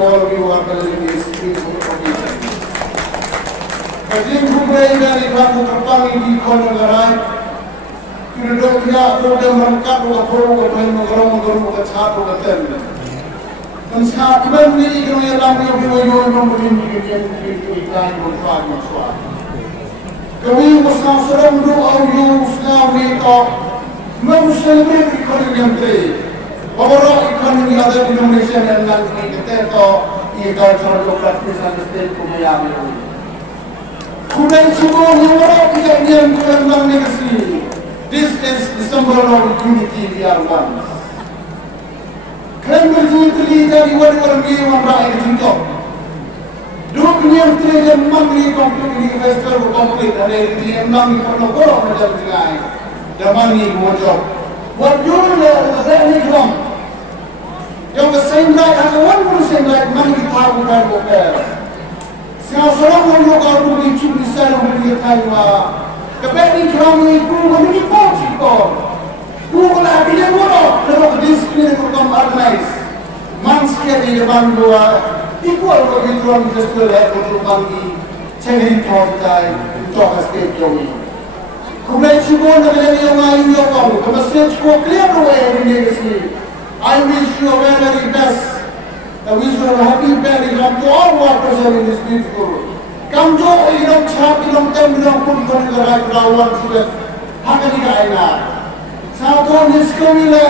all of you who are present in this beautiful occasion. Kajing kumai dari kamu terpang di kono garai, kira dokia doa merangkap doa pro doa mengerong kacap doa tem. Dan sahabat ini kalau yang lama yang berdua memberi kita berfaham suara. Kami musnah serang doa musnah mereka mempercayai ekonomi yang terbaik. Bahwa ekonomi ada di Indonesia yang nanti kita tahu ia kalau praktis ada setiap kumai. Kumai semua orang kita yang kurang negasi. This is the symbol of unity we are one. Kami jingiatylli dari orang-orang yang rakyat cinta. Dua jingiatylli yang mangli konflik di festival konflik ada yang mangli korang macam dengan dan mangli mojok. What you know is Beh Dienkhlam. Yang the same night ada 1% night mangli tahu dan bukan. Sekarang seorang orang kalau tu dicuri saya beri tanya. Beh Dienkhlam itu memiliki politik. Google lagi dia mula, kalau disiplin program organize, manusia di depan dua, equal bagi tuan gestur untuk bagi cengeng kautai untuk state jomi. Kumai cibon dengan yang lain yang kau, kemasnya cukup clear away ini sini. I wish you a very best. I wish you a happy Beh Dienkhlam to all who are present in this beautiful. Kamu jauh ilang cakap ilang tem ilang pun kau ni gerai kerawan sudah, hanya ni kaya. Satu niskami le,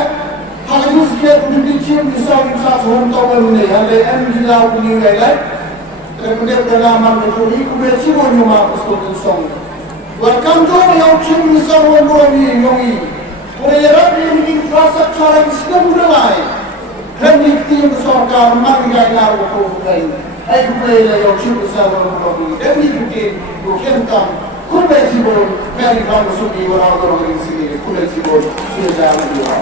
hanya sikit dicip disawin satu tahun ni, ada yang tidak punya lagi. Kemudian dalam itu kumai cibon yang mak pasti song. Welcome to yang cip disawin orang ni yongi. Orang Arab ini infrastruktur yang sedang mulai. Kerana tim sorkar manggai lalu kau ay kumai le yang cip disawin orang ni. Demi itu bukan kam. Kumai cibon, Beh Dienkhlam sudah orang-orang ini sini. Kumai cibon sudah jalan dia.